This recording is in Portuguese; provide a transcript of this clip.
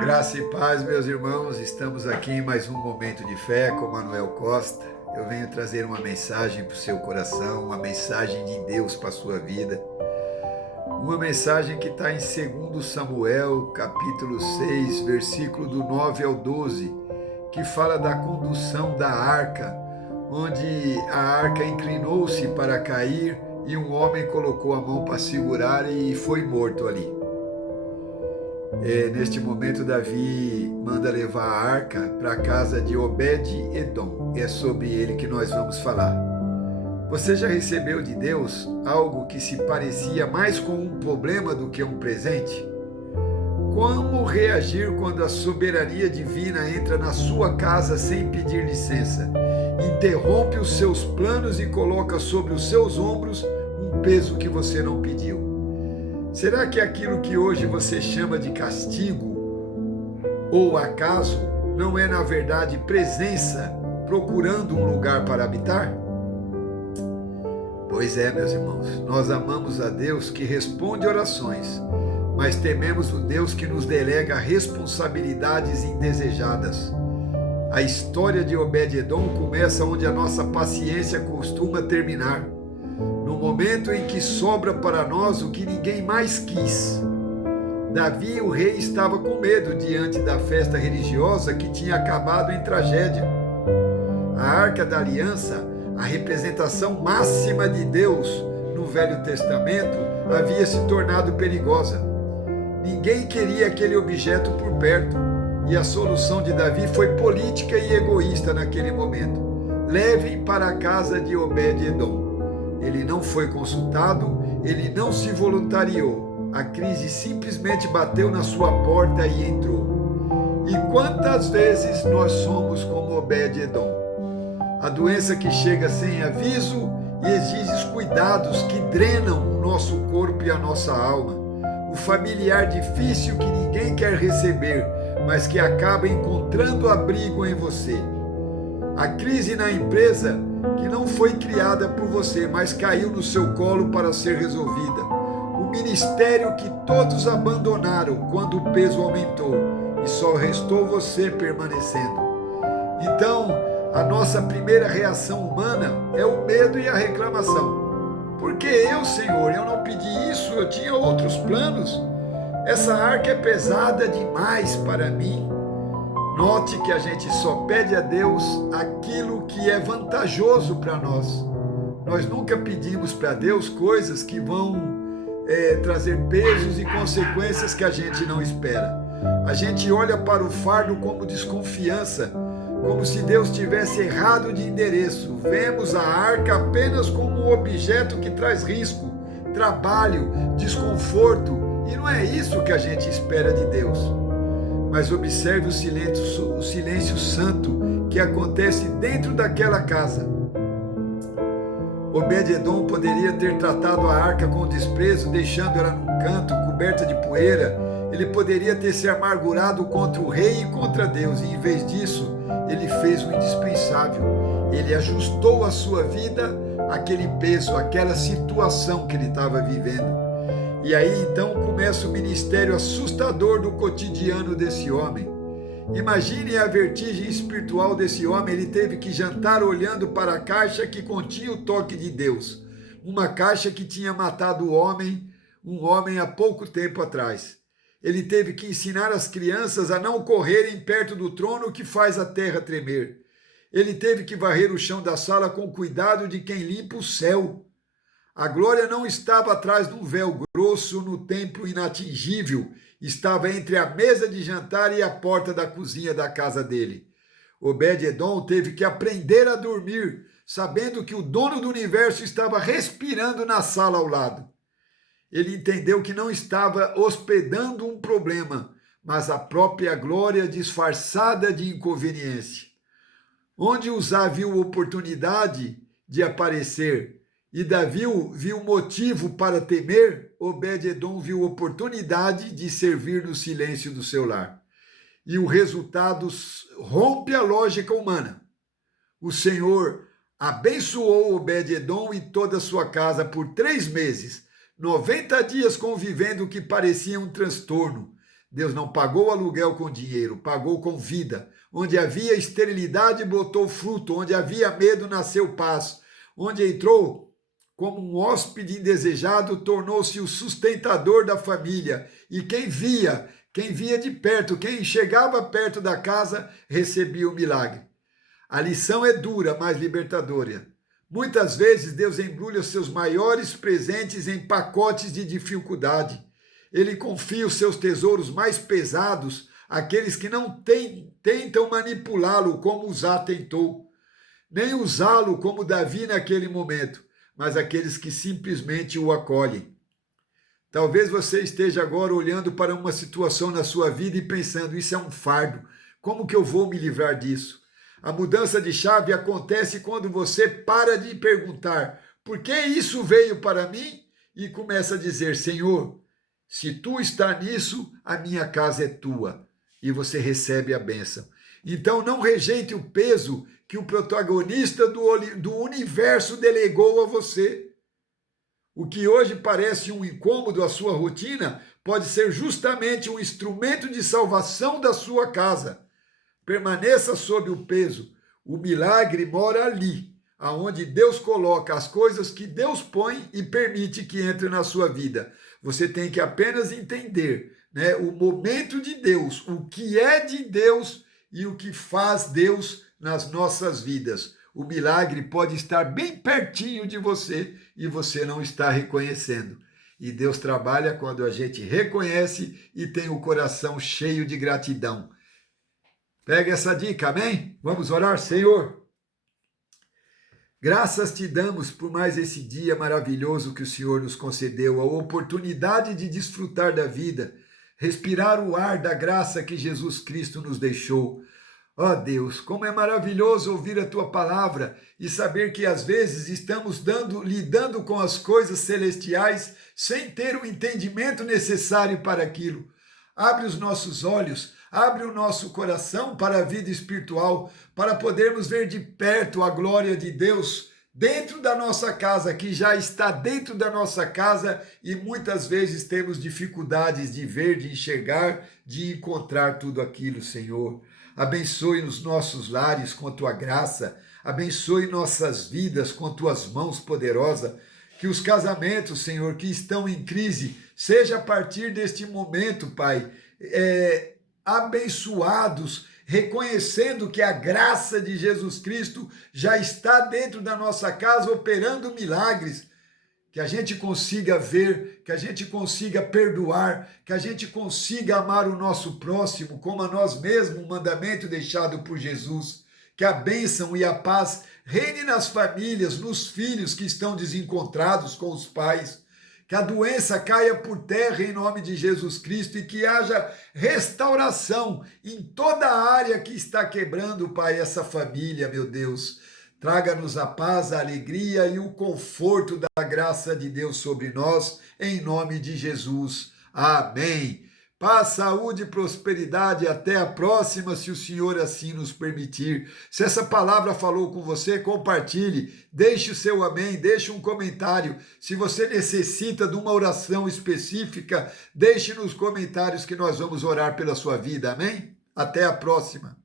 Graça e paz, meus irmãos, estamos aqui em mais um Momento de Fé com Manuel Costa. Eu venho trazer uma mensagem para o seu coração, uma mensagem de Deus para a sua vida. Uma mensagem que está em 2 Samuel, capítulo 6, versículo do 9 ao 12, que fala da condução da arca, onde a arca inclinou-se para cair e um homem colocou a mão para segurar e foi morto ali. Neste momento, Davi manda levar a arca para a casa de Obed-Edom. É sobre ele que nós vamos falar. Você já recebeu de Deus algo que se parecia mais com um problema do que um presente? Como reagir quando a soberania divina entra na sua casa sem pedir licença, interrompe os seus planos e coloca sobre os seus ombros um peso que você não pediu? Será que aquilo que hoje você chama de castigo ou acaso não é na verdade presença procurando um lugar para habitar? Pois é, meus irmãos, nós amamos a Deus que responde orações, mas tememos o Deus que nos delega responsabilidades indesejadas. A história de Obed-Edom começa onde a nossa paciência costuma terminar, no momento em que sobra para nós o que ninguém mais quis. Davi, o rei, estava com medo diante da festa religiosa que tinha acabado em tragédia. A Arca da Aliança, a representação máxima de Deus no Velho Testamento, havia se tornado perigosa. Ninguém queria aquele objeto por perto, e a solução de Davi foi política e egoísta naquele momento. Levem para a casa de Obed-Edom. Ele não foi consultado, ele não se voluntariou. A crise simplesmente bateu na sua porta e entrou. E quantas vezes nós somos como Obed-Edom? A doença que chega sem aviso e exige cuidados que drenam o nosso corpo e a nossa alma. O familiar difícil que ninguém quer receber, mas que acaba encontrando abrigo em você. A crise na empresa que não foi criada por você, mas caiu no seu colo para ser resolvida. O ministério que todos abandonaram quando o peso aumentou e só restou você permanecendo. Então, a nossa primeira reação humana é o medo e a reclamação. Porque eu, Senhor, eu não pedi isso, eu tinha outros planos. Essa arca é pesada demais para mim. Note que a gente só pede a Deus aquilo que é vantajoso para nós. Nós nunca pedimos para Deus coisas que vão trazer pesos e consequências que a gente não espera. A gente olha para o fardo como desconfiança, como se Deus tivesse errado de endereço. Vemos a arca apenas como um objeto que traz risco, trabalho, desconforto, e não é isso que a gente espera de Deus. Mas observe o silêncio santo que acontece dentro daquela casa. Obed-Edom poderia ter tratado a arca com desprezo, deixando ela num canto, coberta de poeira. Ele poderia ter se amargurado contra o rei e contra Deus, e em vez disso, ele fez o indispensável. Ele ajustou a sua vida àquele peso, àquela situação que ele estava vivendo. E aí então começa o ministério assustador do cotidiano desse homem. Imagine a vertigem espiritual desse homem. Ele teve que jantar olhando para a caixa que continha o toque de Deus. Uma caixa que tinha matado um homem há pouco tempo atrás. Ele teve que ensinar as crianças a não correrem perto do trono que faz a terra tremer. Ele teve que varrer o chão da sala com cuidado de quem limpa o céu. A glória não estava atrás de um véu grosso no templo inatingível, estava entre a mesa de jantar e a porta da cozinha da casa dele. Obed-Edom teve que aprender a dormir, sabendo que o dono do universo estava respirando na sala ao lado. Ele entendeu que não estava hospedando um problema, mas a própria glória disfarçada de inconveniência. Onde Uzá viu oportunidade de aparecer e Davi viu motivo para temer, Obed-Edom viu oportunidade de servir no silêncio do seu lar. E o resultado rompe a lógica humana. O Senhor abençoou Obed-Edom e toda a sua casa por 3 meses, 90 dias convivendo o que parecia um transtorno, Deus não pagou aluguel com dinheiro, pagou com vida. Onde havia esterilidade, botou fruto. Onde havia medo, nasceu paz. Onde entrou como um hóspede indesejado, tornou-se o sustentador da família. E quem via de perto, quem chegava perto da casa, recebia o milagre. A lição é dura, mas libertadora. Muitas vezes Deus embrulha os seus maiores presentes em pacotes de dificuldade. Ele confia os seus tesouros mais pesados àqueles que não tentam manipulá-lo como Uzá tentou, nem usá-lo como Davi naquele momento, mas aqueles que simplesmente o acolhem. Talvez você esteja agora olhando para uma situação na sua vida e pensando, isso é um fardo, como que eu vou me livrar disso? A mudança de chave acontece quando você para de perguntar, por que isso veio para mim? E começa a dizer, Senhor, se tu está nisso, a minha casa é tua. E você recebe a bênção. Então não rejeite o peso que o protagonista do universo delegou a você. O que hoje parece um incômodo à sua rotina pode ser justamente um instrumento de salvação da sua casa. Permaneça sob o peso. O milagre mora ali, aonde Deus coloca as coisas que Deus põe e permite que entre na sua vida. Você tem que apenas entender, né, o momento de Deus, o que é de Deus e o que faz Deus nas nossas vidas. O milagre pode estar bem pertinho de você e você não está reconhecendo. E Deus trabalha quando a gente reconhece e tem o coração cheio de gratidão. Pega essa dica, amém? Vamos orar, Senhor. Graças te damos por mais esse dia maravilhoso que o Senhor nos concedeu, a oportunidade de desfrutar da vida, respirar o ar da graça que Jesus Cristo nos deixou. Ó Deus, como é maravilhoso ouvir a tua palavra e saber que às vezes estamos lidando com as coisas celestiais sem ter o entendimento necessário para aquilo. Abre os nossos olhos, abre o nosso coração para a vida espiritual, para podermos ver de perto a glória de Deus dentro da nossa casa, que já está dentro da nossa casa e muitas vezes temos dificuldades de ver, de enxergar, de encontrar tudo aquilo, Senhor. Abençoe os nossos lares com a tua graça, abençoe nossas vidas com tuas mãos poderosas, que os casamentos, Senhor, que estão em crise, seja a partir deste momento, Pai, abençoados, reconhecendo que a graça de Jesus Cristo já está dentro da nossa casa, operando milagres, que a gente consiga ver, que a gente consiga perdoar, que a gente consiga amar o nosso próximo como a nós mesmos, um mandamento deixado por Jesus, que a bênção e a paz reine nas famílias, nos filhos que estão desencontrados com os pais, que a doença caia por terra em nome de Jesus Cristo e que haja restauração em toda a área que está quebrando, Pai, essa família, meu Deus. Traga-nos a paz, a alegria e o conforto da graça de Deus sobre nós, em nome de Jesus. Amém. Paz, saúde e prosperidade. Até a próxima, se o Senhor assim nos permitir. Se essa palavra falou com você, compartilhe. Deixe o seu amém, deixe um comentário. Se você necessita de uma oração específica, deixe nos comentários que nós vamos orar pela sua vida. Amém? Até a próxima.